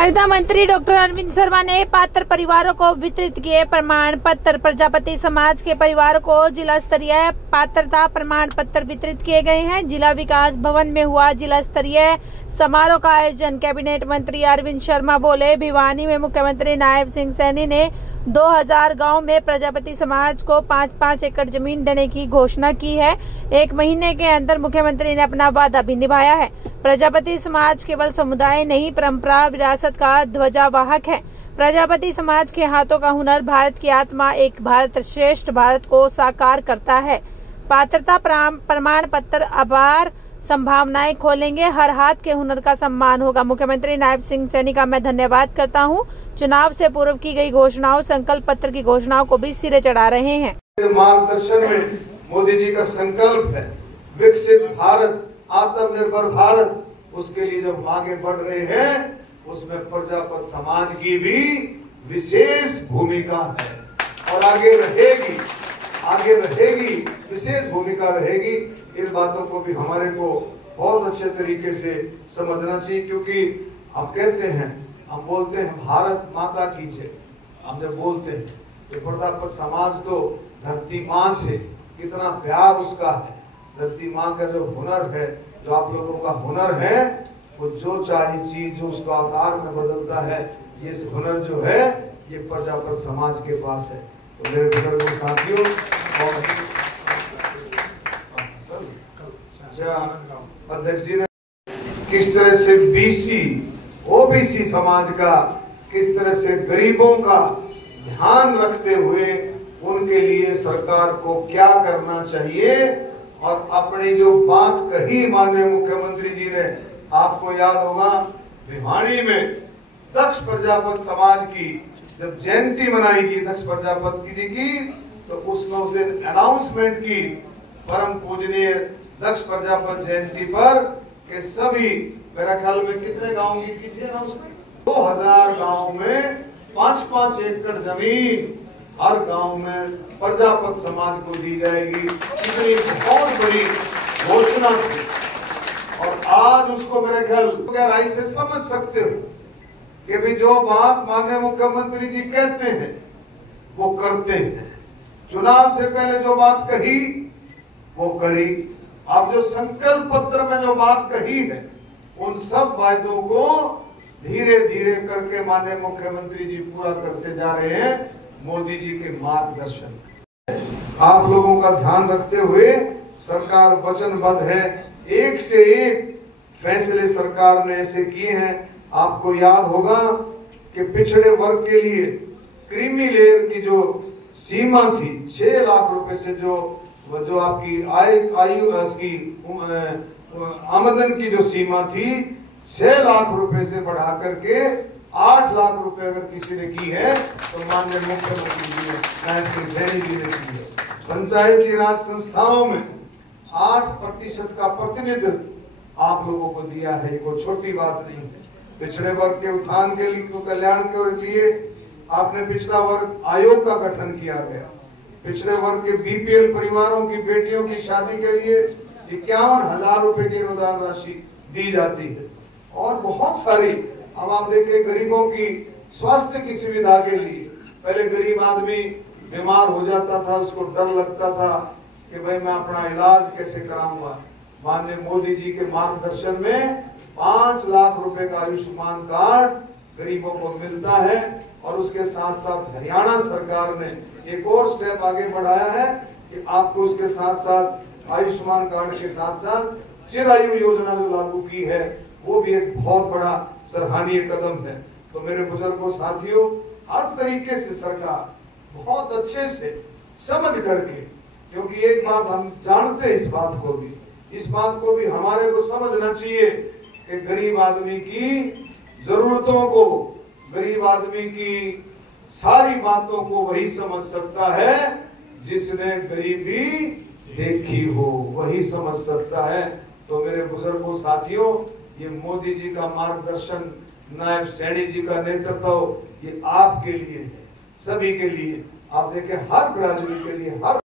सहकारिता मंत्री डॉक्टर अरविंद शर्मा ने पात्र परिवारों को वितरित किए प्रमाण पत्र। प्रजापति समाज के परिवारों को जिला स्तरीय पात्रता प्रमाण पत्र वितरित किए गए हैं। जिला विकास भवन में हुआ जिला स्तरीय समारोह का आयोजन। कैबिनेट मंत्री अरविंद शर्मा बोले, भिवानी में मुख्यमंत्री नायब सिंह सैनी ने 2000 गांव में प्रजापति समाज को 5-5 एकड़ जमीन देने की घोषणा की है। 1 महीने के अंदर मुख्यमंत्री ने अपना वादा भी निभाया है। प्रजापति समाज केवल समुदाय नहीं, परंपरा विरासत का ध्वजावाहक है। प्रजापति समाज के हाथों का हुनर भारत की आत्मा, एक भारत श्रेष्ठ भारत को साकार करता है। पात्रता प्रमाण पत्र अपार संभावनाएं खोलेंगे, हर हाथ के हुनर का सम्मान होगा। मुख्यमंत्री नायब सिंह सैनी का मैं धन्यवाद करता हूं। चुनाव से पूर्व की गई घोषणाओं, संकल्प पत्र की घोषणाओं को भी सिरे चढ़ा रहे हैं। मार्गदर्शन में मोदी जी का संकल्प है विकसित भारत, आत्मनिर्भर भारत। उसके लिए जब आगे बढ़ रहे हैं, उसमें प्रजापति समाज की भी विशेष भूमिका है और आगे रहेगी, विशेष भूमिका रहेगी। इन बातों को भी हमारे को बहुत अच्छे तरीके से समझना चाहिए, क्योंकि हम कहते हैं, हम बोलते हैं भारत माता की जय। हम जब बोलते हैं तो प्रजापति समाज तो धरती माँ से कितना प्यार उसका है। धरती माँ का जो हुनर है, जो आप लोगों का हुनर है, वो जो चाहे चीज जो उसको आकार में बदलता है, ये हुनर जो है ये प्रजापति समाज के पास है। तो मेरे बुजुर्ग साथियों, अध्यक्ष जी ने किस तरह से बीसी ओबीसी समाज का, किस तरह से गरीबों का ध्यान रखते हुए उनके लिए सरकार को क्या करना चाहिए, और अपनी जो बात कही माननीय मुख्यमंत्री जी ने, आपको याद होगा भिवानी में दक्ष प्रजापति समाज की जब जयंती मनाई गई दक्ष प्रजापति जी की, तो उसमें उस दिन अनाउंसमेंट की परम पूजनीय दक्ष प्रजापति जयंती पर कि सभी, मेरा ख्याल में कितने गांव की थी अनाउंसमेंट, 2000 गांव में 5-5 एकड़ जमीन हर गांव में प्रजापति समाज को दी जाएगी। इतनी बहुत बड़ी घोषणा थी और आज उसको मेरे ख्याल गहराई से समझ सकते हो कि भी जो बात माननीय मुख्यमंत्री जी कहते हैं वो करते हैं। चुनाव से पहले जो बात कही वो करी। अब जो संकल्प पत्र में जो बात कही है, उन सब वायदों को धीरे धीरे करके माननीय मुख्यमंत्री जी पूरा करते जा रहे हैं। मोदी जी के मार्गदर्शन, आप लोगों का ध्यान रखते हुए सरकार वचनबद्ध है। एक से एक फैसले सरकार ने ऐसे किए हैं। आपको याद होगा कि पिछड़े वर्ग के लिए क्रीमी लेयर की जो सीमा थी 6 लाख रुपए से जो आपकी आमदन की जो सीमा थी 6 लाख रुपए से बढ़ा करके 8 लाख रुपए अगर किसी ने की है तो माननीय मुख्यमंत्री जी ने, नायब सिंह सैनी जी ने की है। पंचायती राज संस्थाओं में 8% का प्रतिनिधित्व आप लोगों को दिया है। कोई छोटी बात नहीं है। पिछड़े वर्ग के उत्थान के लिए, कल्याण के लिए आपने पिछड़ा वर्ग आयोग का गठन किया गया। पिछड़े वर्ग के बीपीएल परिवारों की बेटियों की शादी के लिए 51,000 रुपए की अनुदान राशि दी जाती है और बहुत सारी। अब आप देखिए, गरीबों की स्वास्थ्य की सुविधा के लिए पहले गरीब आदमी बीमार हो जाता था, उसको डर लगता था कि भाई मैं अपना इलाज कैसे कराऊंगा। माननीय मोदी जी के मार्गदर्शन में 5 लाख रुपए का आयुष्मान कार्ड गरीबों को मिलता है और उसके साथ साथ हरियाणा सरकार ने एक और स्टेप आगे बढ़ाया है कि आपको उसके साथ साथ आयुष्मान कार्ड के साथ साथ चिरायु योजना जो लागू की है, वो भी एक बहुत बड़ा सराहनीय कदम है। तो मेरे बुजुर्गों साथियों, हर तरीके से सरकार बहुत अच्छे से समझ करके, क्योंकि एक बात हम जानते हैं, इस बात को भी हमारे को समझना चाहिए कि गरीब आदमी की जरूरतों को, गरीब आदमी की सारी बातों को वही समझ सकता है जिसने गरीबी देखी हो, वही समझ सकता है। तो मेरे बुजुर्गों साथियों, ये मोदी जी का मार्गदर्शन, नायब सैनी जी का नेतृत्व, ये आपके लिए है, सभी के लिए। आप देखें, हर बिरादरी के लिए, हर